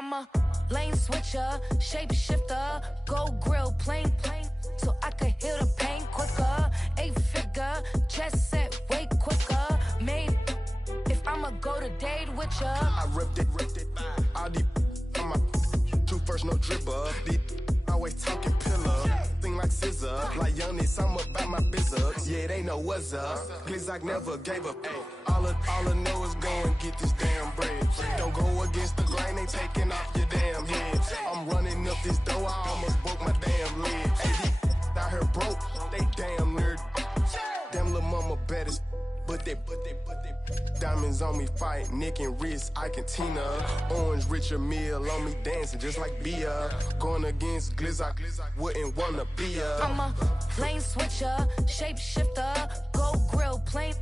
I'm a lane switcher, shapeshifter, go grill, plain, so I could heal the pain quicker. 8-figure, chest set way quicker. Made if I'ma go to date with ya. I ripped it. All these on my two first, no dribble. These always talking pillar. Thing like scissor. Like youngest, I'm about my business. Yeah, they know what's up. Glizzock never gave up. All I know is go and get this damn bread. Don't go against the grain, they taking off your damn head. I'm running up this door, I almost broke my damn leg. Hey, out here broke, they damn nerd. Damn little mama better. But they diamonds on me fight, Nick and wrist, I can Tina. Orange Richard Mill on me dancing just like Bia. Going against Glizzock, wouldn't wanna be a. I'm a lane switcher, shapeshifter, go grill, plain,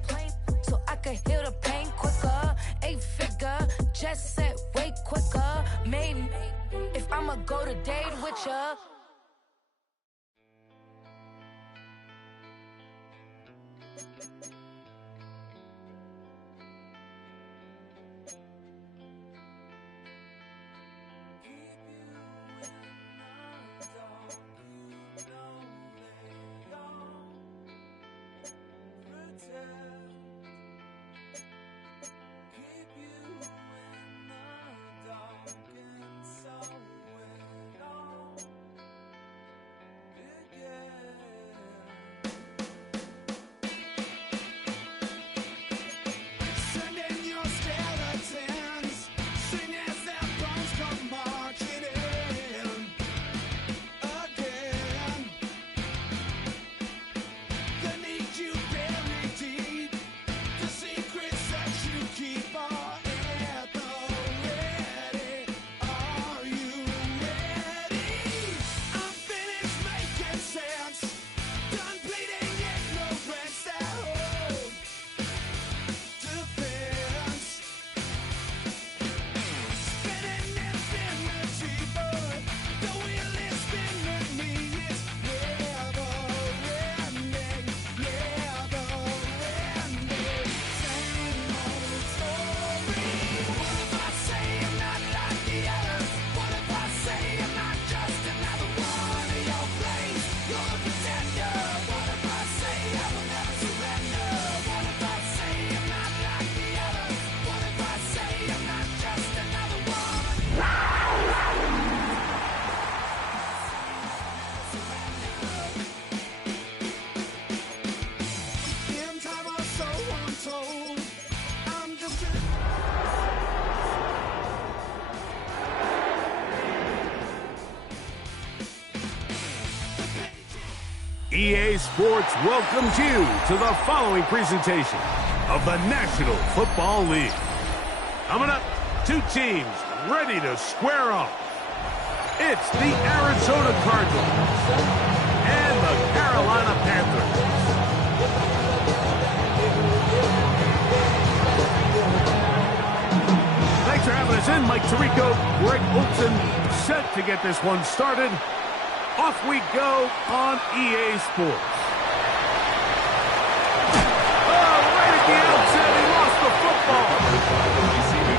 so I could heal the pain quicker. 8-figure, just set way quicker. Made if I'ma go to date with ya. EA Sports welcomes you to the following presentation of the National Football League. Coming up, two teams ready to square off. It's the Arizona Cardinals and the Carolina Panthers. Thanks for having us in, Mike Tirico, Greg Olson, set to get this one started. Off we go on EA Sports. Oh, right at the outset, he lost the football.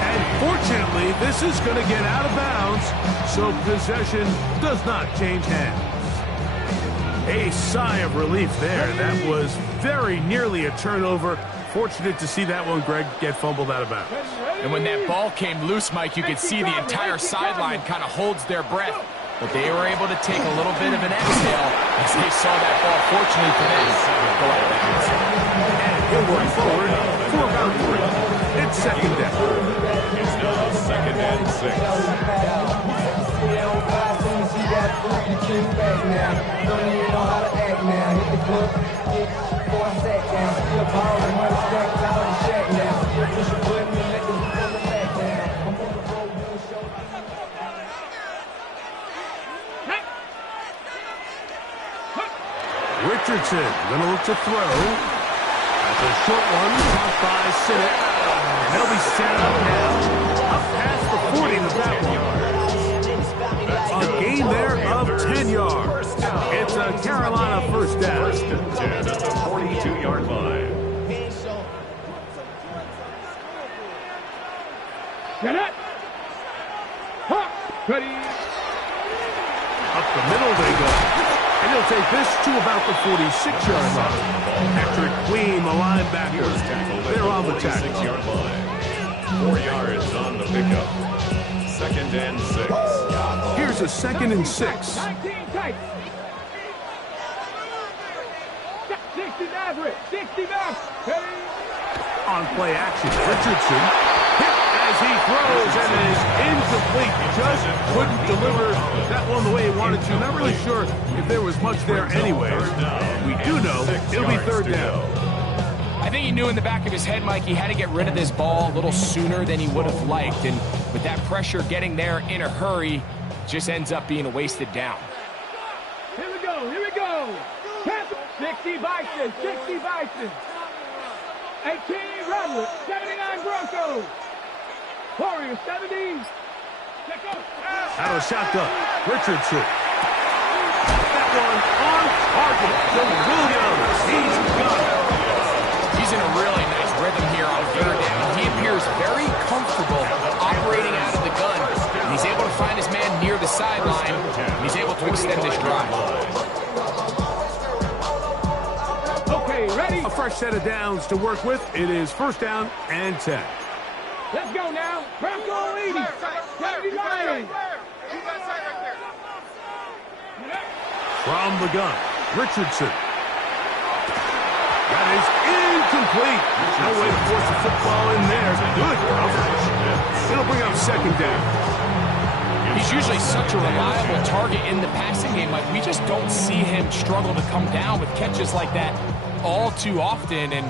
And fortunately, this is going to get out of bounds, so possession does not change hands. A sigh of relief there. That was very nearly a turnover. Fortunate to see that one, Greg, get fumbled out of bounds. And when that ball came loose, Mike, you could see the entire sideline kind of holds their breath. But they were able to take a little bit of an exhale as they saw that ball, fortunately for them, go out of bounds. And he'll work forward for about 3. It's second down. It's now second and 6. Richardson going to look to throw. That's a short one, caught by Sinnott. And they'll be set up now. Up past the 40 to that one. A gain there of 10 yards. It's a Carolina first down.6. First and 10 at the 42-yard line. Get it! Huh. Ready. Up the middle they go. And he'll take this to about the 46-yard line. Patrick Queen, the linebacker. They're on the tackle. 46-yard line. 4 yards on the pickup. 2nd and 6. Here's a 2nd and 6. 60 back. On play action, Richardson hit as he throws and is incomplete. Just couldn't deliver that one the way he wanted to. Not really sure if there was much there anyway. We do know it'll be 3rd down. I think he knew in the back of his head, Mike, he had to get rid of this ball a little sooner than he would have liked. And with that pressure getting there in a hurry, just ends up being a wasted down. Here we go. 60 Bison. 18 Rebel. 79 Broncos. Warriors 70. Out of shotgun, Richardson. That one on target to Williams. He's got it. He's in a really nice rhythm here on 3rd down. He appears very comfortable operating out of the gun. And he's able to find his man near the sideline. And he's able to extend this drive. Okay, ready? A fresh set of downs to work with. It is 1st down and 10. Let's go now. Bronco leading. 79. From the gun, Richardson. That is incomplete. No way to force the football in there. Good coverage. It'll bring up 2nd down. He's usually such a reliable target in the passing game. Like, we just don't see him struggle to come down with catches like that all too often. And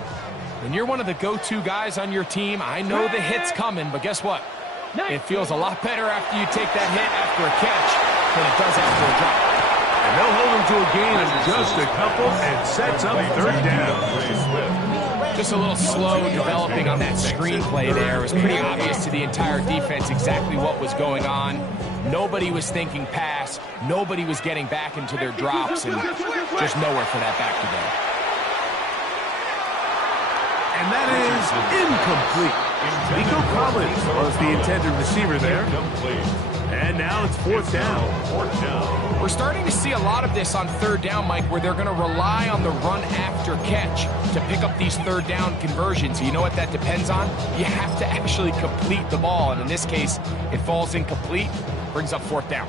when you're one of the go-to guys on your team, I know the hit's coming, but guess what? It feels a lot better after you take that hit after a catch than it does after a drop. And they'll hold him to a gain of just a couple and sets up 3rd down. Just a little slow developing on that screenplay there. It was pretty obvious to the entire defense exactly what was going on. Nobody was thinking pass. Nobody was getting back into their drops, and just nowhere for that back to go. And that is incomplete. Nico Collins was the intended receiver there. And now it's 4th down. We're starting to see a lot of this on 3rd down, Mike, where they're going to rely on the run after catch to pick up these 3rd down conversions. You know what that depends on? You have to actually complete the ball. And in this case, it falls incomplete, brings up 4th down.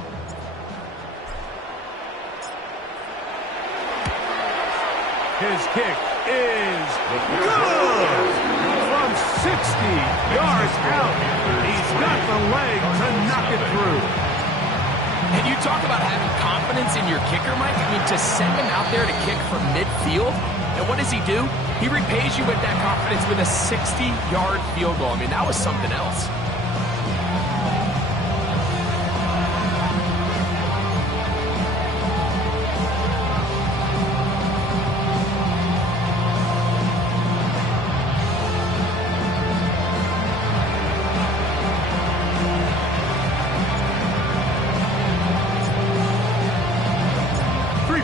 His kick is good. From 60 yards out, he's got the leg to knock it through. And you talk about having confidence in your kicker, Mike. I mean, to send him out there to kick from midfield, and what does he do? He repays you with that confidence with a 60-yard field goal. I mean, that was something else.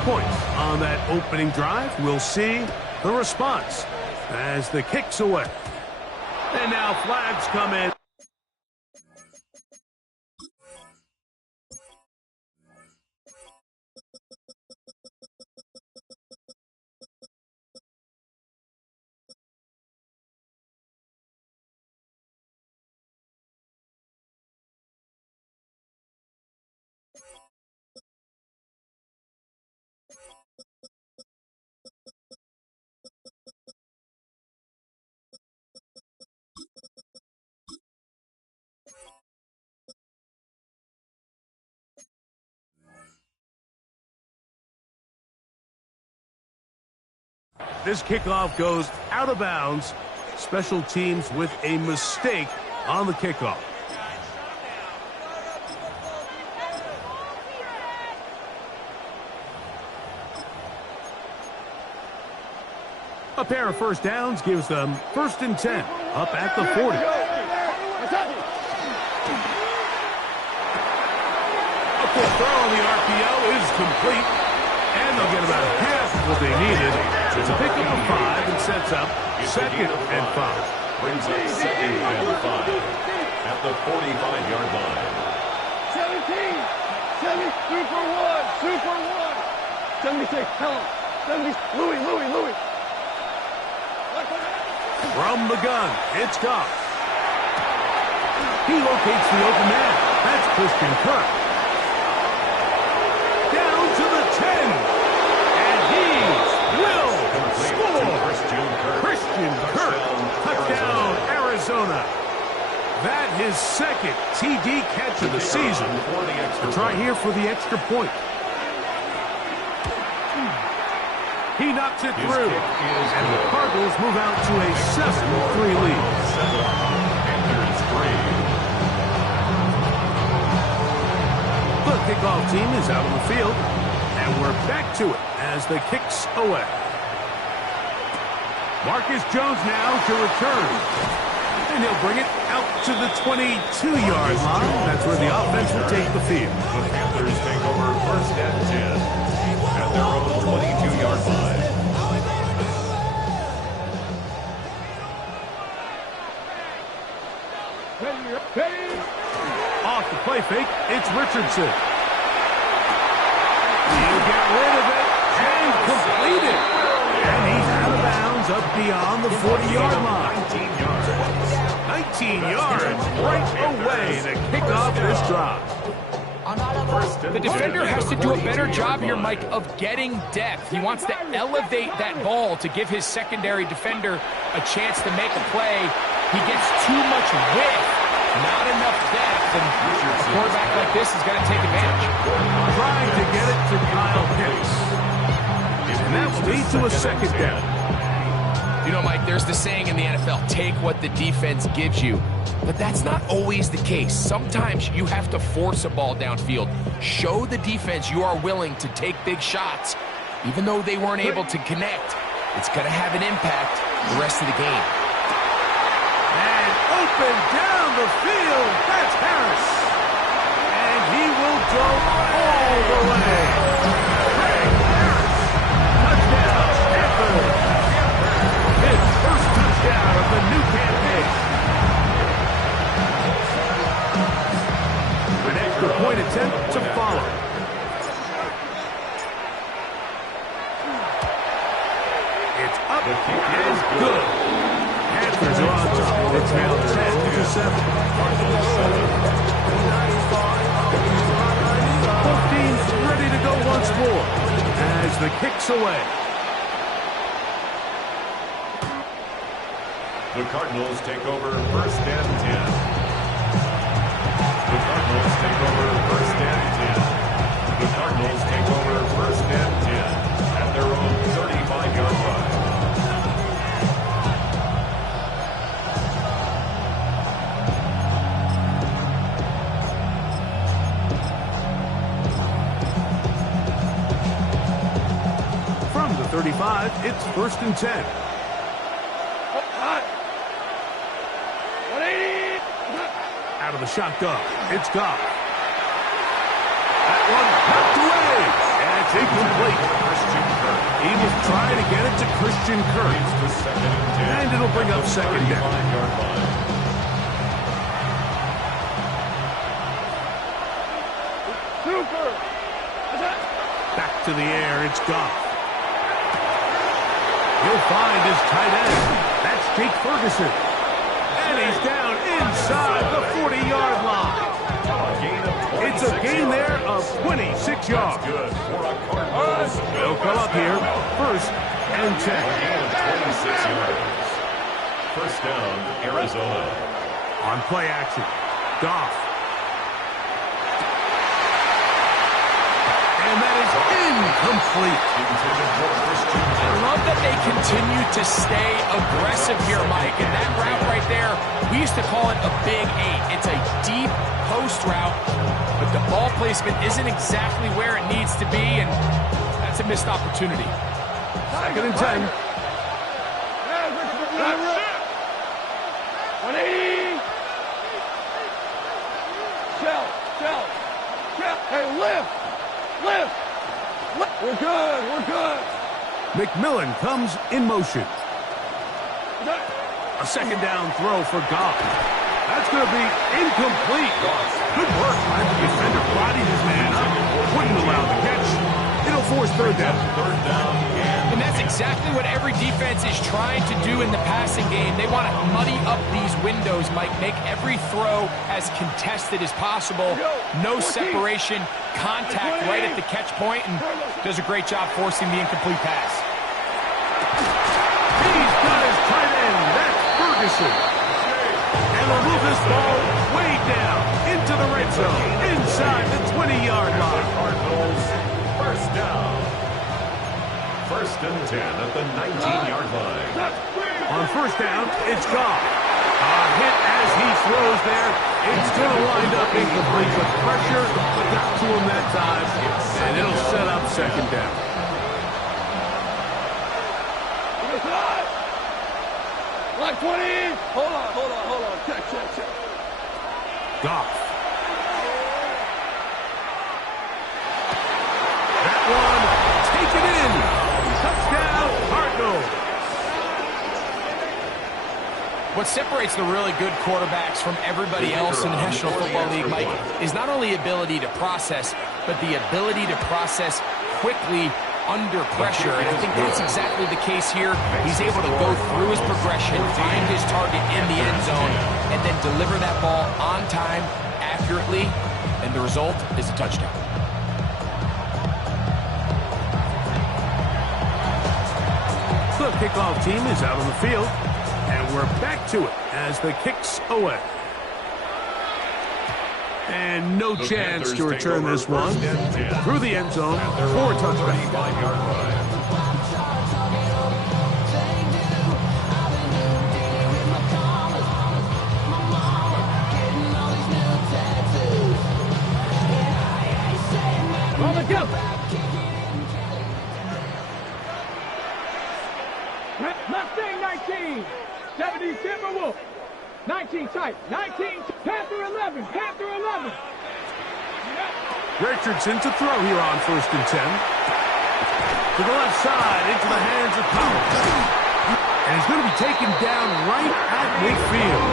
Points on that opening drive. We'll see the response as the kick's away. And now flags come in. This kickoff goes out of bounds. Special teams with a mistake on the kickoff. A pair of 1st downs gives them 1st and 10 up at the 40. A quick throw on the RPO is complete, and they'll get about half what they needed. It's a pickup of 5 and sets up 2nd and 5. Brings up 2nd and 5 at the 45-yard line. 76, tell him. 70, Louis. From the gun, it's Goff. He locates the open man. That's Christian Kirk. Down to the 10. And he will score. Christian Kirk. Touchdown, Arizona. That his second TD catch of the season. Try here for the extra point. He knocks it through. And the Cardinals move out to a 7-3 lead. Panthers 3. The kickoff team is out on the field. And we're back to it as the kicks away. Marcus Jones now to return. And he'll bring it out to the 22-yard line. That's where the offense will take the field. The Panthers take over first and 10 at their own 22-yard line. Off the play fake, it's Richardson. He'll get rid of it and complete it. And he's out of bounds up beyond the 40-yard line. 19 yards right away to kick off this drive. The defender has to do a better job here, Mike, of getting depth. He wants to elevate that ball to give his secondary defender a chance to make a play. He gets too much width, not enough depth, and a quarterback like this is going to take advantage. Trying to get it to Kyle Pitts. And that will lead to a second down. You know, Mike, there's the saying in the NFL, take what the defense gives you. But that's not always the case. Sometimes you have to force a ball downfield. Show the defense you are willing to take big shots. Even though they weren't able to connect, it's going to have an impact the rest of the game. And open down the field, that's Harris. And he will go all the way. Craig Harris, touchdown, Stanford. His first touchdown of the new campaign. An extra point attempt to follow. It's up and good. Panthers are on top. It's now 10-7. Both teams ready to go once more as the kick's away. The Cardinals take over first and 10. The Cardinals take over first and 10. The Cardinals take over first and 10 at their own 35-yard line. From the 35, it's first and 10. Out of the shotgun, it's Goff. That one knocked away, and it's incomplete. He was trying to get it to Christian Kirk. And it'll bring up second down. Back to the air, it's Goff. He'll find his tight end. That's Jake Ferguson. And he's down inside the 40-yard line. It's a gain there of 26 yards. They'll come up here, first and 10. 26 yards. First down, Arizona. On play action, Goff. And that is incomplete. I love that they continue to stay aggressive here, Mike. And that route right there, we used to call it a big 8. It's a deep post route, but the ball placement isn't exactly where it needs to be, and that's a missed opportunity. Second and 10. 180. Shell. Hey, lift. We're good. McMillan comes in motion. A second down throw for Goff. That's going to be incomplete. Good work by the defender, bodied his man up, wouldn't allow the catch. It'll force third down. And that's exactly what every defense is trying to do in the passing game. They want to muddy up these windows, Mike, make every throw as contested as possible. No separation, contact right at the catch point, and does a great job forcing the incomplete pass. He's got his tight end. That's Ferguson. And they'll move this ball way down into the red zone, inside the 20-yard line. Cardinals, first down. First and 10 at the 19-yard line. On first down, it's Goff. A hit as he throws there. It's going to wind up incomplete, but pressure got to him that time, and it'll set up second down. Like 20. Hold on. Check. Goff. That one, taken in. Touchdown, Cardinals. What separates the really good quarterbacks from everybody else in the National Football League, Mike, is not only ability to process, but the ability to process quickly under pressure. And I think that's exactly the case here. He's able to go through his progression, find his target in the end zone, and then deliver that ball on time, accurately, and the result is a touchdown. The kickoff team is out on the field, and we're back to it as the kick's away. And no chance to return this one through the end zone for a touchdown. On the go. Mustang 19. 70 Timberwolf. 19 tight. 19. Panther 11. Panther 11. Richardson to throw here on first and 10. To the left side, into the hands of Collins. And he's going to be taken down right at midfield.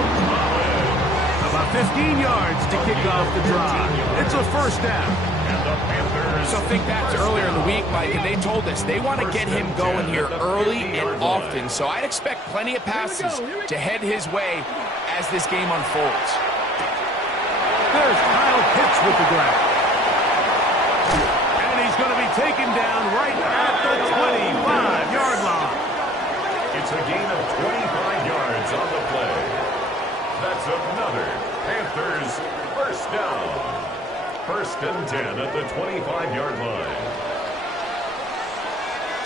About 15 yards to kick off the drive. It's a first down. And the Panthers. So think back to earlier in the week, Mike, and they told us they want to get him going here early and often. So I'd expect plenty of passes to head his way as this game unfolds. There's Kyle Pitts with the grab. And he's going to be taken down right at the 25-yard line. It's a gain of 25 yards on the play. That's another Panthers first down. First and 10 at the 25-yard line.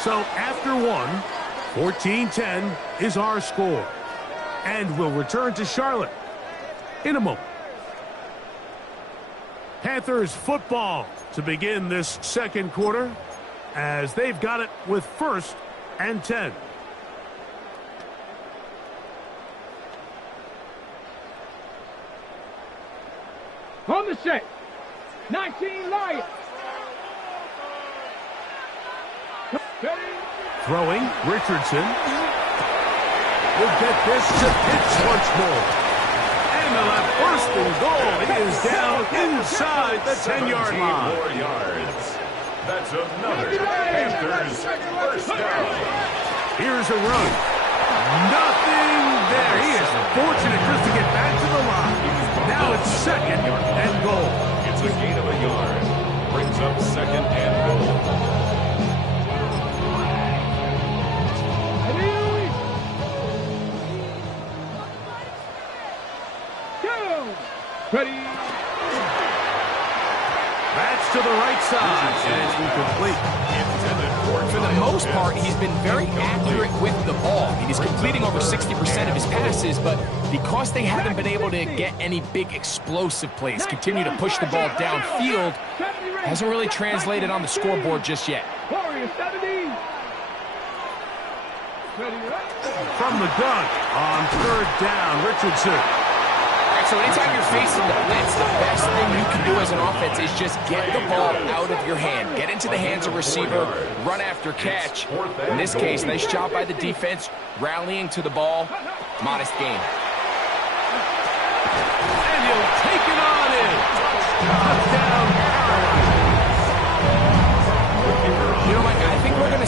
So after one, 14-10 is our score. And we'll return to Charlotte in a moment. Panthers football to begin this second quarter as they've got it with first and 10. On the shake. 19 Lions. Throwing, Richardson. We'll get this to Pitts once more. And they'll have first and goal. He is down inside the 10-yard line. 4 yards. That's another Panthers first down. Here's a run. Nothing there. He is fortunate just to get back to the line. Now it's second and goal. It's a gain of a yard. Brings up second and goal. Ready. That's to the right side, and it's incomplete. For the most part, he's been very accurate with the ball. I mean, he's completing over 60% of his passes, but because they haven't been able to get any big explosive plays, continue to push the ball downfield, hasn't really translated on the scoreboard just yet. From the gun on third down, Richardson. So anytime you're facing the blitz, the best thing you can do as an offense is just get the ball out of your hand. Get into the hands of receiver, run after catch. In this case, nice job by the defense, rallying to the ball. Modest gain. And he'll take it on in. Touchdown, Carolina.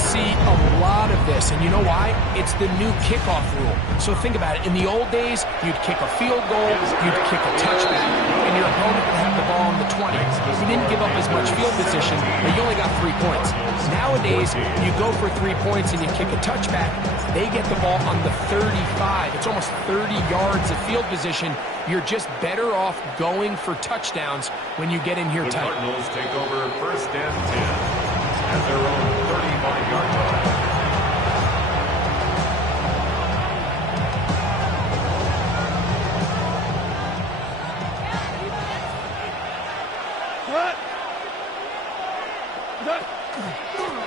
see a lot of this, and you know why? It's the new kickoff rule. So think about it. In the old days, you'd kick a field goal, you'd kick a touchback, and your opponent would have the ball on the 20. You didn't give up as much field position, but you only got 3 points. Nowadays, you go for 3 points and you kick a touchback, they get the ball on the 35. It's almost 30 yards of field position. You're just better off going for touchdowns when you get in here tight. The Cardinals take over 1st and 10 at their own 35-yard line.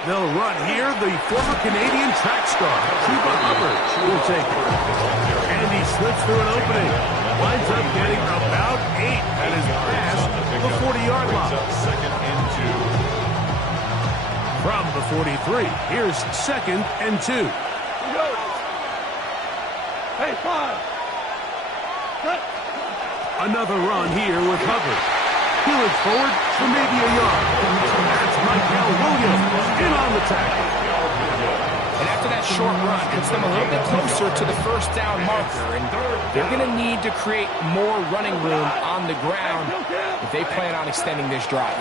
They'll run here. The former Canadian track star, Chuba Hubbard, will take it. And he slips through an opening. Winds up getting about 8 at his pass, the 40-yard line. Second and 2. From the 43, here's 2nd and 2. Hey, 5. Cut. Another run here with Hubbard. He looks forward for maybe a yard. That's Michael Williams in on the tackle. And after that short run, puts them a little bit closer to the 1st down marker. And they're going to need to create more running room on the ground if they plan on extending this drive.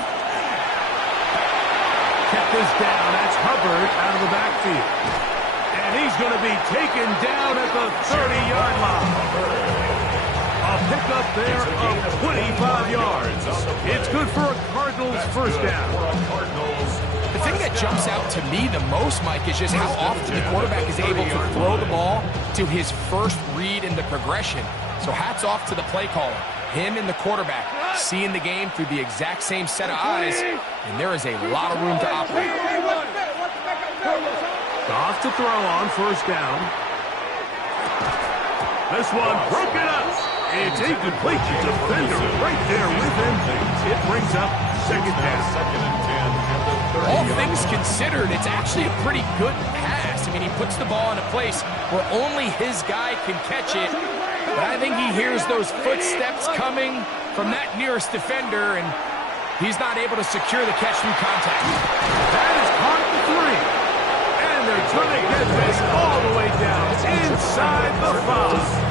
Kept this down. That's Hubbard out of the backfield. And he's going to be taken down at the 30-yard line. A pickup there of 25 yards. It's good for a Cardinals 1st down. The thing that jumps out to me the most, Mike, is just how often the quarterback is able to throw the ball to his first read in the progression. So hats off to the play caller. Him and the quarterback seeing the game through the exact same set of eyes, and there is a lot of room to operate. Off to throw on 1st down. This one broken up. It's incomplete. The defender right there with him. It brings up 2nd down. All things considered, it's actually a pretty good pass. I mean, he puts the ball in a place where only his guy can catch it. But I think he hears those footsteps coming from that nearest defender, and he's not able to secure the catch through contact. That is caught at the 3. And they're trying to get this all the way down inside the 5.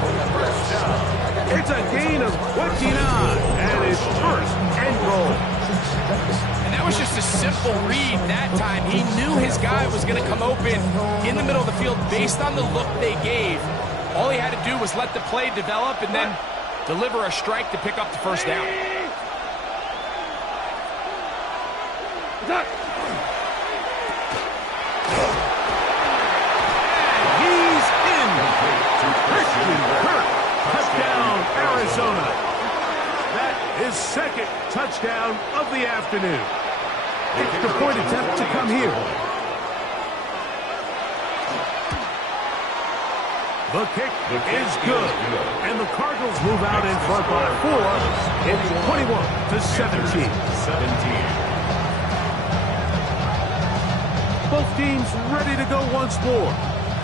It's a gain of 29, and it's 1st and goal. And that was just a simple read that time. He knew his guy was going to come open in the middle of the field based on the look they gave. All he had to do was let the play develop and then deliver a strike to pick up the 1st down. Touchdown, Arizona. That is 2nd touchdown of the afternoon. Extra point attempt to come here. The kick is good. And the Cardinals move out in front by 4. It's 21-17. Both teams ready to go once more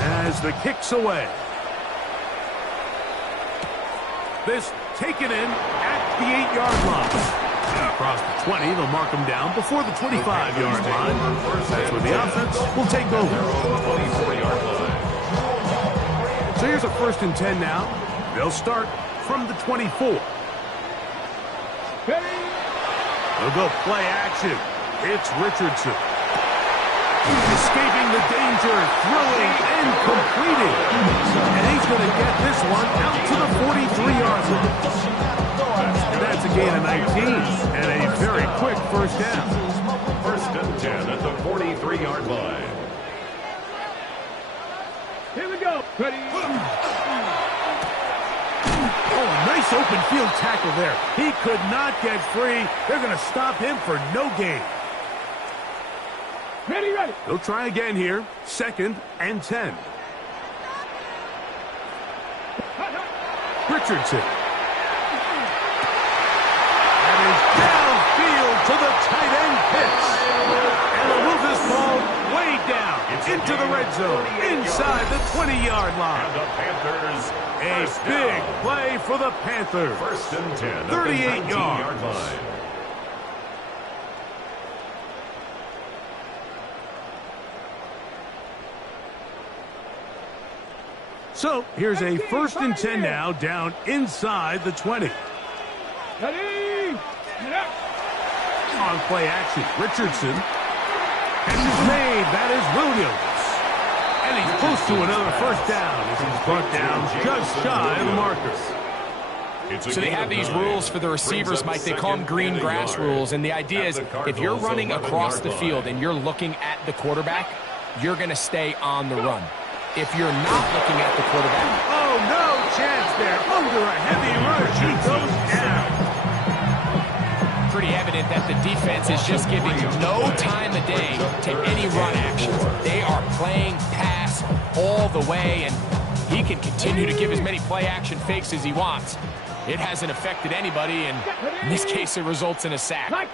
as the kick's away. This taken in at the 8-yard line. Across the 20, they'll mark them down before the 25-yard line. That's where the offense will take over. So here's a 1st and 10 now. They'll start from the 24. They'll go play action. It's Richardson. Escaping the danger, throwing and completing. And he's going to get this one out to the 43-yard line. And that's a gain of 19 and a very quick 1st down. 1st and 10 at the 43-yard line. Here we go. Ready. Oh, nice open field tackle there. He could not get free. They're going to stop him for no gain. Ready, ready. They'll try again here. 2nd and 10. Richardson. That is downfield to the tight end Pitts. And they'll move this ball way down into the red zone, inside the 20-yard line. And the Panthers, a big play for the Panthers. 1st and 10 at 38 the 19-yard yards. line. So here's a 1st and 10 now, down inside the 20. Ready? On play action, Richardson. Catch is made. That is Williams. And he's close to another 1st down as he's brought down just shy of the marker. So they have these rules for the receivers, Mike. They call them green grass rules. And the idea is if you're running across the field and you're looking at the quarterback, you're going to stay on the run. If you're not looking at the quarterback. Oh, no chance there. Under a heavy rush, he goes down. Pretty evident that the defense is just giving no time of day to any run actions. They are playing pass all the way, and he can continue to give as many play action fakes as he wants. It hasn't affected anybody, and in this case, it results in a sack. To the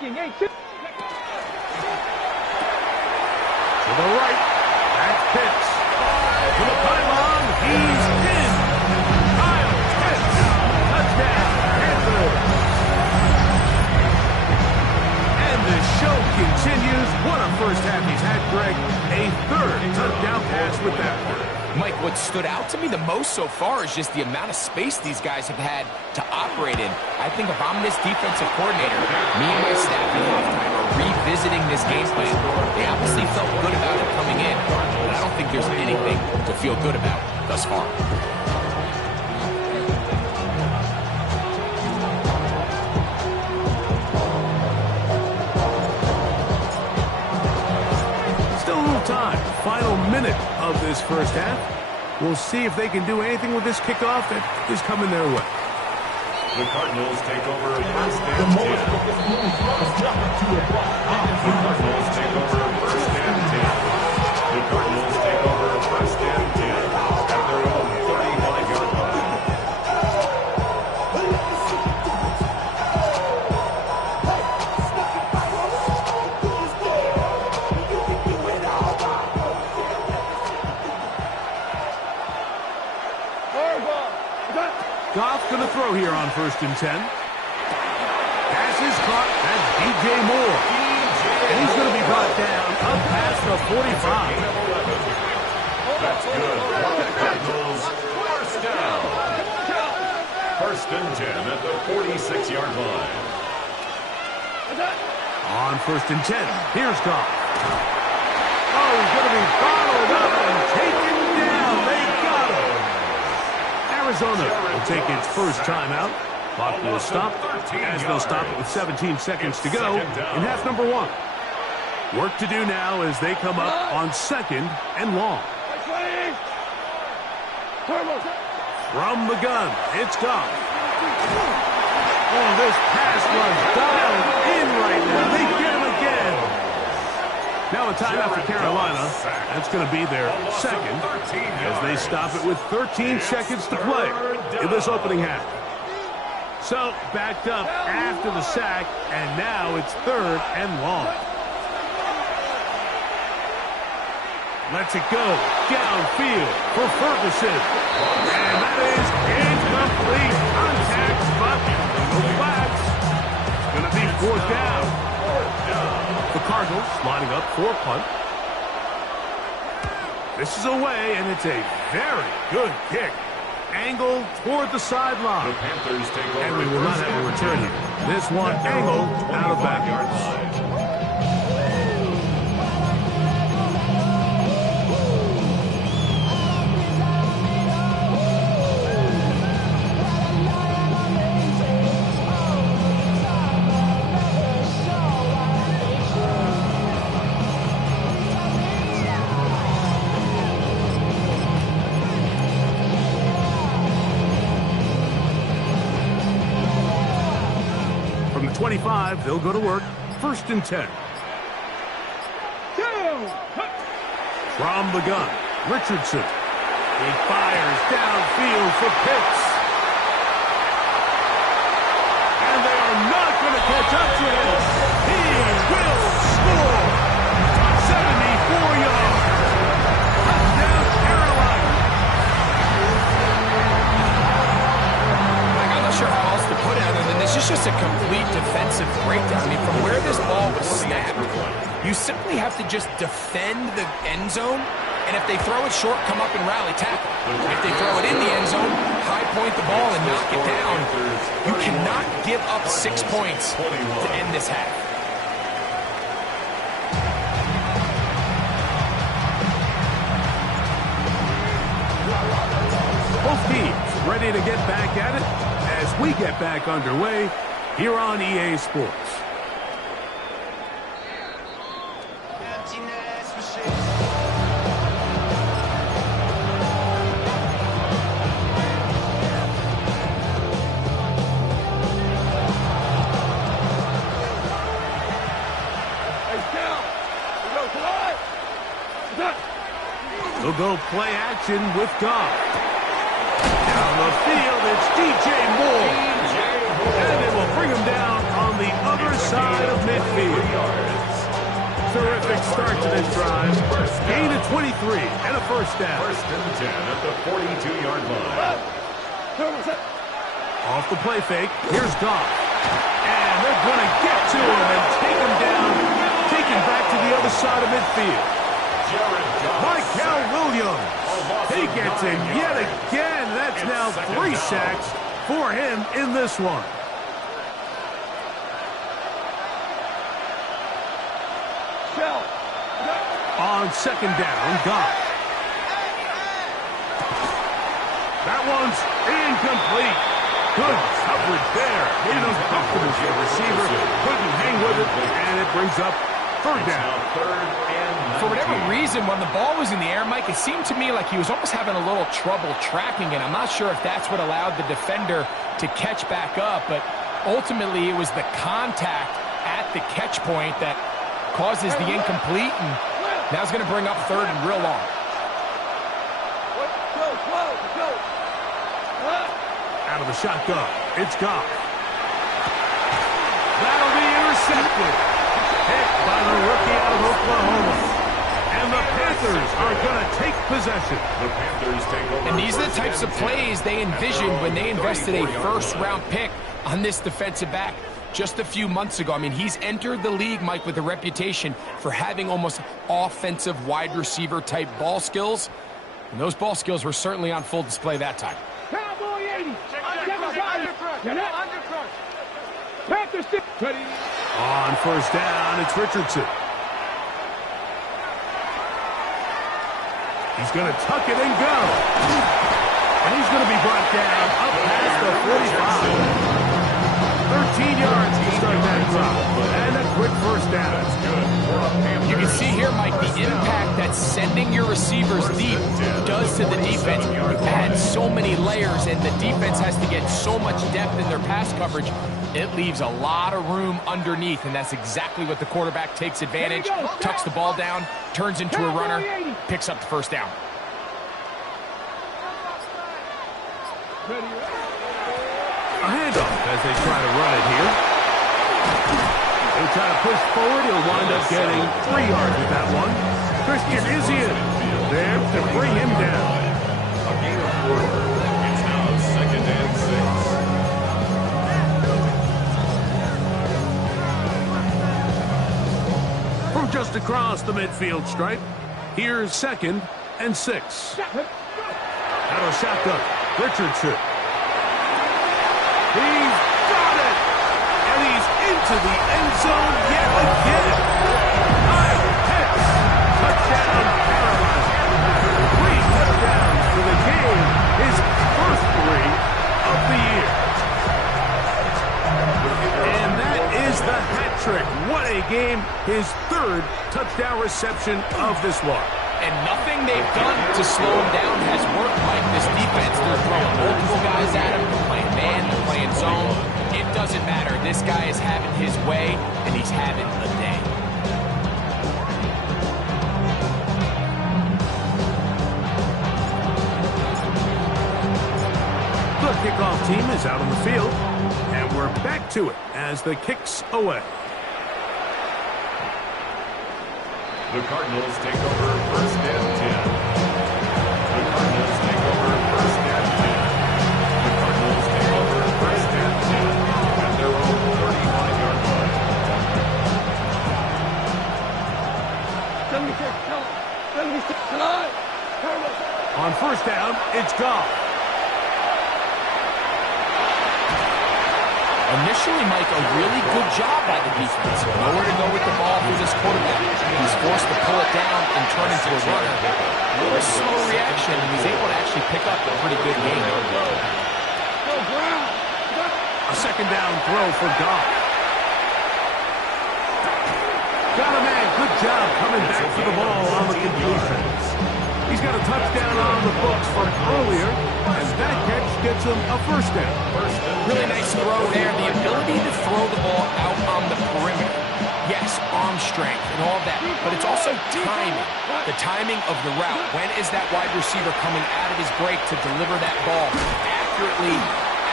right, that's Pitts. To the pylon, he's in. Kyle Pitts, touchdown, Panthers. And the show continues. What a first half he's had, Greg. A 3rd touchdown pass with that one. Mike, what stood out to me the most so far is just the amount of space these guys have had to operate in. I think if I'm this defensive coordinator, me and my staff at halftime are revisiting this game plan. They obviously felt good about it coming in, but I don't think there's anything to feel good about thus far. Still a little time. Final minute of this first half. We'll see if they can do anything with this kickoff that is coming their way. The Cardinals take over 1st and 10. The Cardinals take over 1st and 10. The Cardinals take over 1st and 10 at their own 35-yard line. Goff's going to throw here on 1st and 10. Pass is caught. That's DJ Moore. And he's going to be brought down up past the 45. That's good. The Cardinals, 1st down. 1st and 10 at the 46-yard line. On 1st and 10, here's Goff. Oh, he's going to be bottled up and taken down. They got him. Arizona will take its first timeout. Clock will stop as they'll stop it with 17 seconds to go in half number 1. Work to do now as they come up on 2nd and long. From the gun, it's Goff. Oh, this pass was dialed in right now. They get him again. Now a timeout for Carolina. That's going to be their 2nd as they stop it with 13 seconds to play in this opening half. So backed up after the sack, and now it's 3rd and long. Lets it go downfield for Ferguson. And that is incomplete. Contact, but no flags. It's going to be 4th down. The Cardinals lining up for a punt. This is away, and it's a very good kick. Angled toward the sideline. The Panthers take over. And we will not have a return here. This one angled out of bounds. From the 25, they'll go to work. 1st and 10. From the gun, Richardson. He fires downfield for Pitts. And they are not going to catch up to him. He will score. 74 yards. Touchdown, Carolina. I'm not sure how else to put it other than this is just a complete defensive breakdown. I mean, from where this ball was snapped, you simply have to just defend the end zone And if they throw it short, come up and rally tackle. If they throw it in the end zone, high point the ball and knock it down. You cannot give up 6 points to end this half. Both teams ready to get back at it as we get back underway here on EA Sports. They'll go play action with Goff. Down the field, it's DJ Moore. And they will bring him down on the other side of midfield. Terrific start to this drive. Gain of 23 and a first down. First and 10 at the 42-yard line. Off the play fake, here's Goff. And they're going to get to him and take him down, take him back to the other side of midfield. Michael Williams, he gets in yet again. That's now 3 sacks for him in this one. On second down, Goff. That one's incomplete. Good coverage there. Made it uncomfortable for the receiver. Couldn't hang with it, and it brings up third down. For whatever reason, when the ball was in the air, Mike, it seemed to me like he was almost having a little trouble tracking it. I'm not sure if that's what allowed the defender to catch back up, but ultimately it was the contact at the catch point that causes the incomplete, and now it's going to bring up third and real long. Out of the shotgun, it's Goff. That'll be intercepted. Hit by the rookie out of Oklahoma. And the Panthers are going to take possession. The Panthers take over. And these are the types of plays they envisioned when they invested a first-round pick on this defensive back just a few months ago. I mean, he's entered the league, Mike, with a reputation for having almost offensive wide receiver type ball skills. And those ball skills were certainly on full display that time. Cowboy 80. Panthers. On first down, it's Richardson. He's going to tuck it and go. And he's going to be brought down up past the 45. 13 yards to start that drive. And a quick first down. That's good. You can see here, Mike, the impact that sending your receivers deep does to the defense. You add so many layers, and the defense has to get so much depth in their pass coverage. It leaves a lot of room underneath, and that's exactly what the quarterback takes advantage, tucks the ball down, turns into a runner, picks up the first down. A handoff as they try to run it here. They try to push forward. He'll wind up getting 3 yards with that one. Christian is in there to bring him down. A gain of 4. It's now 2nd and 6. From just across the midfield stripe, here's 2nd and 6. Out of shotgun, Richardson. He's got it! And he's into the end zone yet again. Kyle Pitts. Touchdown, Carolina. 3 touchdowns for the game. His first 3 of the year. And that is the hat trick. What a game. His 3rd touchdown reception of this one. And nothing they've done to slow him down has worked, like this defense. They're throwing multiple guys at him. They're playing man, they're playing zone. It doesn't matter. This guy is having his way, and he's having a day. The kickoff team is out on the field, and we're back to it as the kick's away. The Cardinals take over 1st and 10. The Cardinals take over 1st and 10. The Cardinals take over 1st and 10 at their own 35-yard line. On first down, it's Goff. Initially, Mike, a really good job by the defense. Nowhere to go with the ball for this quarterback. He's forced to pull it down and turn into a runner. A little slow reaction, and he's able to actually pick up a pretty good game. A second down throw for Goff. Got a man. Good job coming back for the ball on the completion. He's got a touchdown on the books from earlier, and that catch gets him a first down. Really nice throw there. The ability to throw the ball out on the perimeter. Yes, arm strength and all that, but it's also timing. The timing of the route. When is that wide receiver coming out of his break to deliver that ball accurately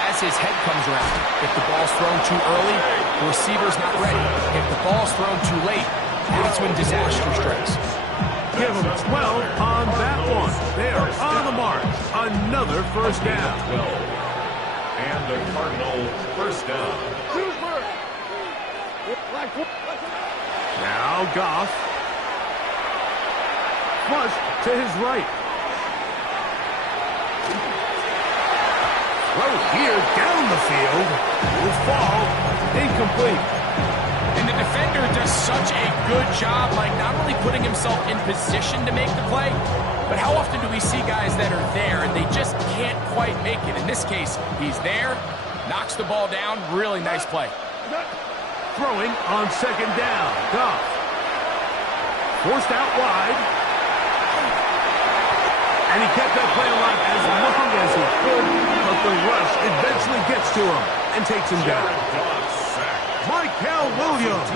as his head comes around? If the ball's thrown too early, the receiver's not ready. If the ball's thrown too late, that's when disaster strikes. Give them 12 on that one. They are on the march. Another first down. And the Cardinals first down. Now Goff. Flush to his right. Throw here down the field. Will fall. Incomplete. And the defender does such a good job, like not only putting himself in position to make the play, but how often do we see guys that are there and they just can't quite make it? In this case, he's there, knocks the ball down. Really nice play. Throwing on second down. Goff. Forced out wide. And he kept that play alive as long as he could, but the rush eventually gets to him and takes him down. Michael Williams.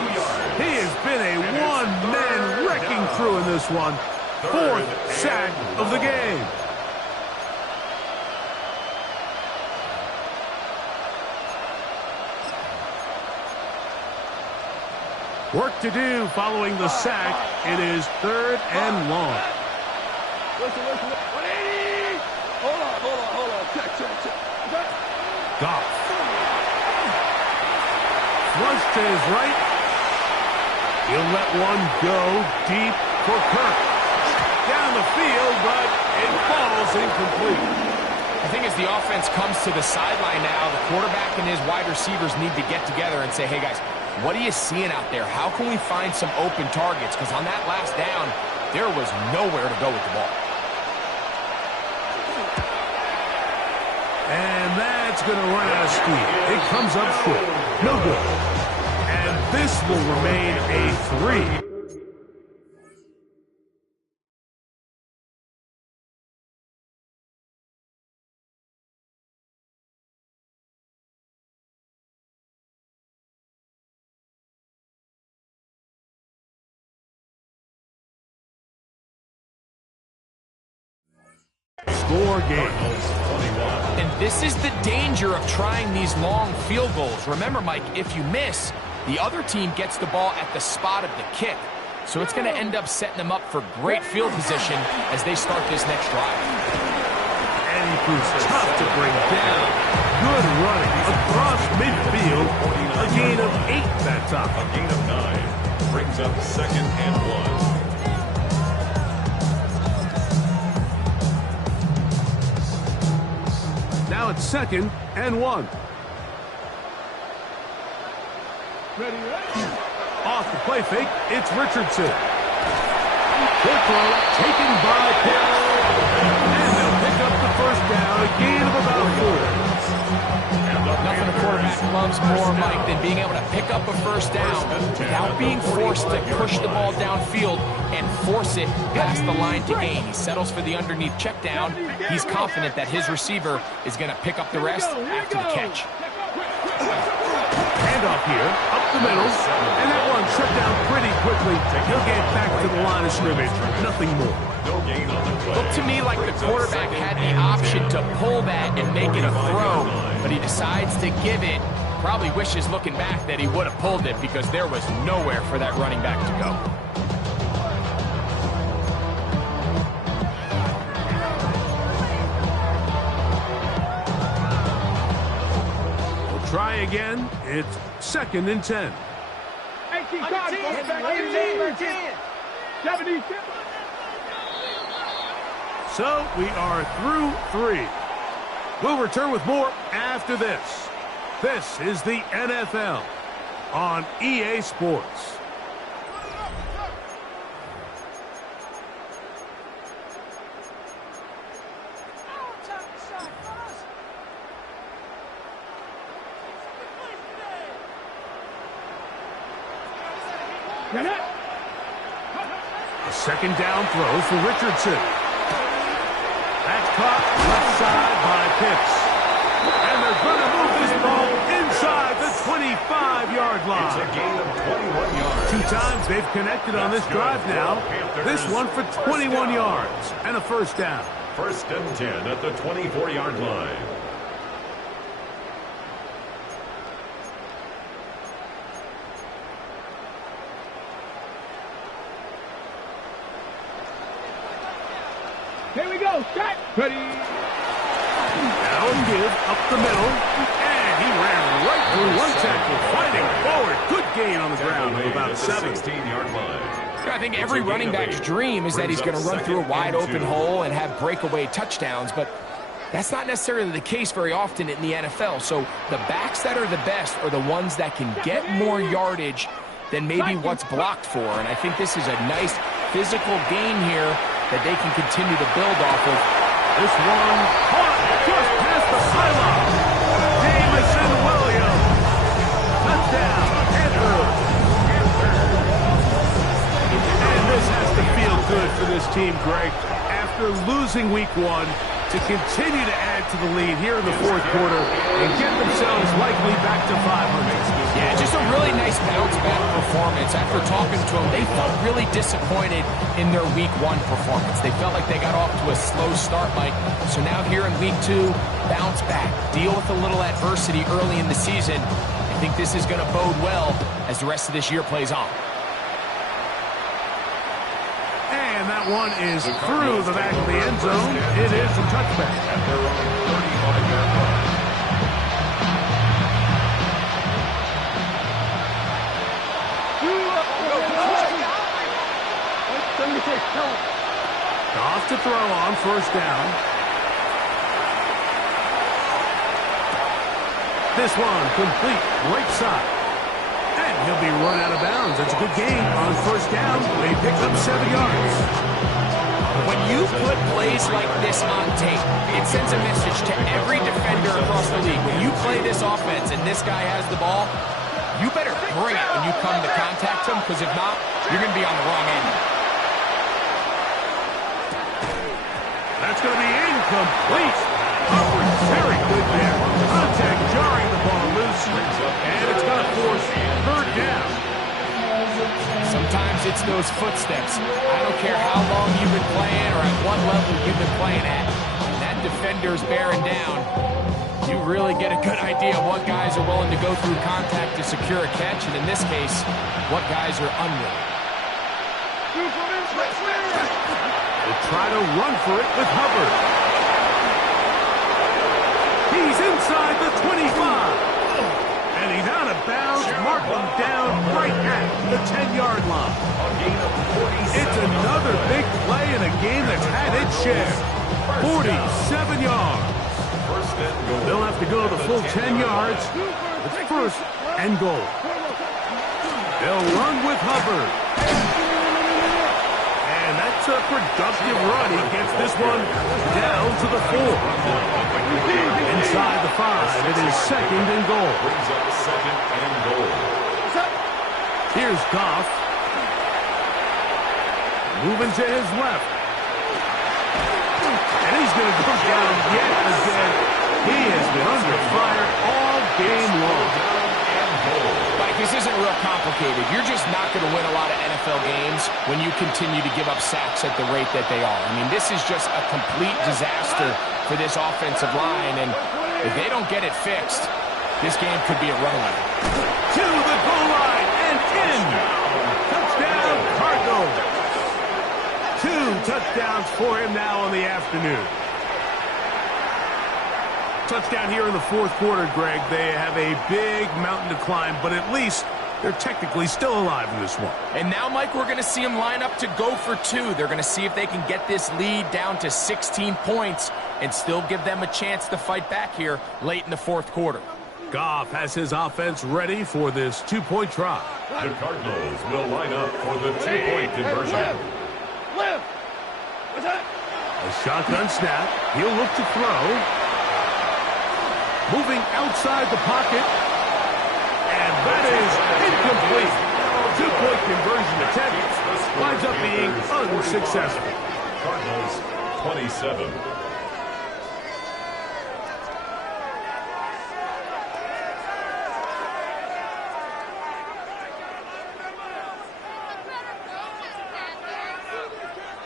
He has been a one-man wrecking crew in this one. Fourth sack of the game. Work to do following the sack. It is third and long. Listen. 180. Hold on. Check. Goff. Flush to his right. He'll let one go deep for Kirk. Down the field, but it falls incomplete. I think as the offense comes to the sideline now, the quarterback and his wide receivers need to get together and say, hey, guys, what are you seeing out there? How can we find some open targets? Because on that last down, there was nowhere to go with the ball. And that's going to run out of steam. It comes up short. No good. And this will remain a 3. Score game. And this is the danger of trying these long field goals. Remember, Mike, if you miss, the other team gets the ball at the spot of the kick. So it's going to end up setting them up for great field position as they start this next drive. And he proves tough to bring down. Good running across midfield. A gain of 8 that time. A gain of 9 brings up 2nd and 1. Now it's 2nd and 1. Ready. Off the play fake, it's Richardson. Good throw, taken by Pitt. And they'll pick up the first down, a gain of about 4. Nothing a quarterback loves more, Mike, than being able to pick up a first down without being forced to push the ball downfield and force it past the line to gain. He settles for the underneath check down. He's confident that his receiver is going to pick up the rest after the catch. Handoff here, up the middle, and that one shut down pretty quickly. He'll get back to the line of scrimmage, nothing more. No gain on the play. Looked to me like the quarterback had the option to pull that and make it a throw, but he decides to give it. Probably wishes looking back that he would have pulled it because there was nowhere for that running back to go. Try again. It's 2nd and 10. 18 Cardinals. 17. So we are through 3. We'll return with more after this. This is the NFL on EA Sports. A second down throw for Richardson. That's caught left side by Pitts. And they're going to move this ball inside the 25-yard line. It's a gain of 21 yards. 2 times they've connected on this drive now. This one for 21 yards and a first down. 1st and 10 at the 24-yard line. Here we go. Shot. Ready. Now give up the middle. And he ran right through one tackle, fighting forward. Good gain on the ground of about 7. 16-yard line. I think every running back's dream is that he's going to run through a wide-open hole and have breakaway touchdowns, but that's not necessarily the case very often in the NFL. So the backs that are the best are the ones that can get more yardage than maybe what's blocked for, and I think this is a nice physical gain here that they can continue to build off of. This one caught just past the pylon. Jameson Williams. Touchdown, Panthers. And this has to feel good for this team, Greg. After losing week 1, to continue to add to the lead here in the 4th quarter and get themselves likely back to 500. Yeah, just a really nice bounce-back performance. After talking to them, they felt really disappointed in their week 1 performance. They felt like they got off to a slow start, Mike. So now here in week 2, bounce back, deal with a little adversity early in the season. I think this is going to bode well as the rest of this year plays on. And that one is through the back of the end zone. It is a touchback. At their own 35-yard line. Off to throw on 1st down. This one complete, right side. And he'll be run out of bounds. That's a good gain on 1st down. They pick up 7 yards. When you put plays like this on tape, it sends a message to every defender across the league. When you play this offense and this guy has the ball, you better bring it when you come to contact him, because if not, you're going to be on the wrong end. That's going to be incomplete. Hubbard, very good there. Contact jarring the ball loose. And it's going to force 3rd down. Sometimes it's those footsteps. I don't care how long you've been playing or at what level you've been playing at. When that defender's bearing down, you really get a good idea of what guys are willing to go through contact to secure a catch, and in this case, what guys are unwilling. They'll try to run for it with Hubbard. He's inside the 25. And he's out of bounds, marked him down right at the 10-yard line. It's another big play in a game that's had its share. 47 yards. They'll have to go the full 10 yards. It's 1st and goal. They'll run with Hubbard. And that's a productive run. He gets this one down to the 4. Inside the 5, it is 2nd and goal. Brings up 2nd and goal. Here's Goff. Moving to his left. And he's going to go down yet again. He has been under fire all game long. Mike, this isn't real complicated. You're just not going to win a lot of NFL games when you continue to give up sacks at the rate that they are. I mean, this is just a complete disaster for this offensive line, and if they don't get it fixed, this game could be a runaway. To the goal line and in. Touchdown, Cardinals. 2 touchdowns for him now in the afternoon. Touchdown here in the 4th quarter, Greg. They have a big mountain to climb, but at least They're technically still alive in this one. And now, Mike, we're going to see them line up to go for two. They're going to see if they can get this lead down to 16 points and still give them a chance to fight back here late in the fourth quarter. Goff has his offense ready for this two-point try. The Cardinals will line up for the two-point conversion. Left. What's that? A shotgun snap. He'll look to throw. Moving outside the pocket. And that is incomplete. Two-point conversion attempt winds up being unsuccessful. Cardinals 27.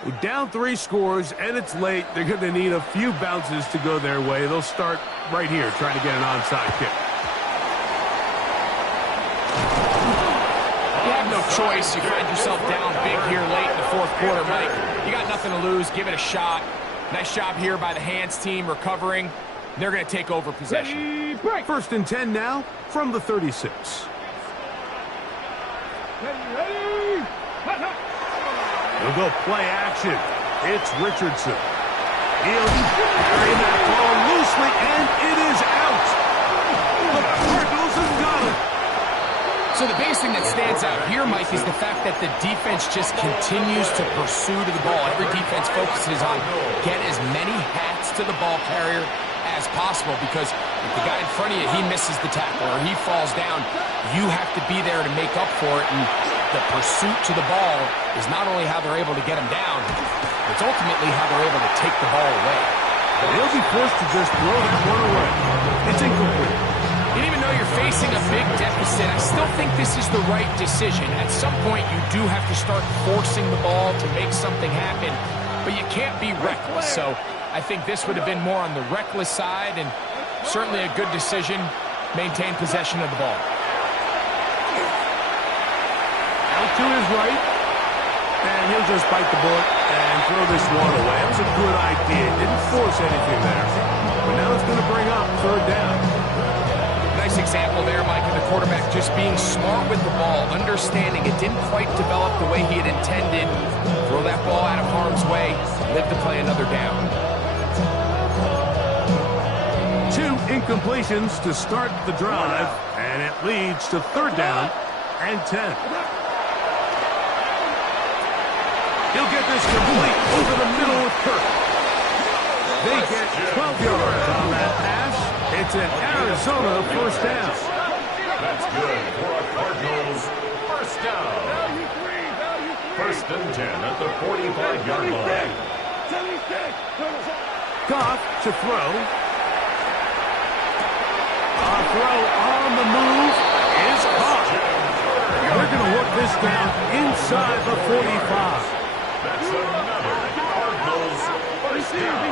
We're down 3 scores, and it's late. They're going to need a few bounces to go their way. They'll start right here, trying to get an onside kick. You have no choice. You find yourself down big here late in the fourth quarter, Mike. You got nothing to lose. Give it a shot. Nice job here by the hands team recovering. They're going to take over possession. First and 10 now from the 36. Ready. We'll go play action. It's Richardson. He'll carry that ball loosely, and it is out. The Cardinals have got it. So the biggest thing that stands out here, Mike, is the fact that the defense just continues to pursue to the ball. Every defense focuses on get as many hats to the ball carrier as possible, because if the guy in front of you, he misses the tackle or he falls down, you have to be there to make up for it. And the pursuit to the ball is not only how they're able to get him down, it's ultimately how they're able to take the ball away. They'll be forced to just throw that one away. It's incomplete. And even though you're facing a big deficit, I still think this is the right decision. At some point, you do have to start forcing the ball to make something happen, but you can't be reckless. So I think this would have been more on the reckless side, and certainly a good decision. Maintain possession of the ball. Out to his right, and he'll just bite the bullet and throw this one away. That was a good idea. Didn't force anything there. But now it's going to bring up third down. Nice example there, Mike, of the quarterback just being smart with the ball, understanding it didn't quite develop the way he had intended. Throw that ball out of harm's way, live to play another down. 2 incompletions to start the drive, and it leads to third down and 10. He'll get this complete over the middle with Kirk. They get 12 yards on that pass. It's an Arizona first down. That's good for a Cardinals first down. First and 10 at the 45-yard line. Goff to throw. A throw on the move is caught. They're going to work this down inside the 45. That's another Cardinals first down.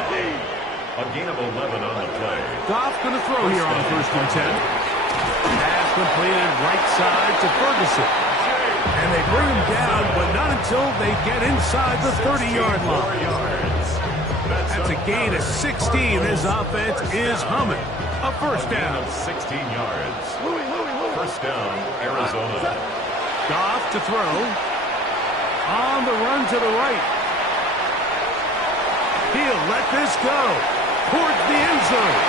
A gain of 11 on the play. Goff going to throw here on first and 10. Pass completed right side to Ferguson. And they bring him down, but not until they get inside the 30-yard line. That's a gain of 16. This offense is humming. A first down. 16 yards. First down, Arizona. Goff to throw. On the run to the right. He'll let this go towards the end zone.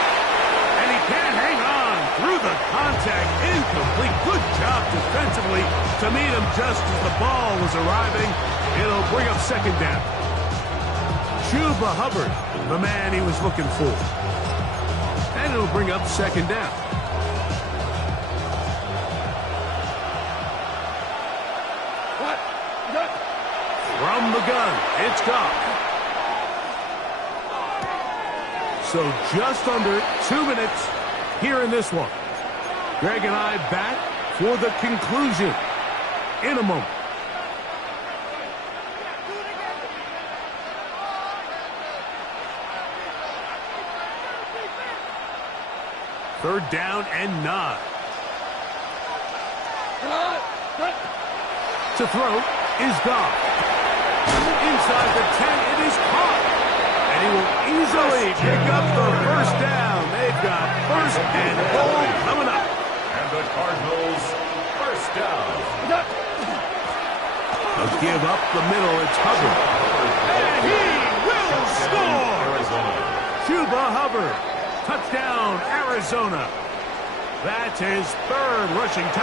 And he can't hang on through the contact. Incomplete. Good job defensively to meet him just as the ball was arriving. It'll bring up second down. Chuba Hubbard, the man he was looking for. And it'll bring up second down. From the gun, it's Goff. So just under 2 minutes here in this one. Greg and I back for the conclusion in a moment. Third down and 9. To throw is Goff. Inside the 10, it is caught. And he will easily pick up the first down. They've got first and goal coming up. And the Cardinals first First down. They'll give up the middle. It's Hubbard. And he will score! Arizona. Chuba Hubbard. Touchdown, Arizona. That's his third rushing touchdown.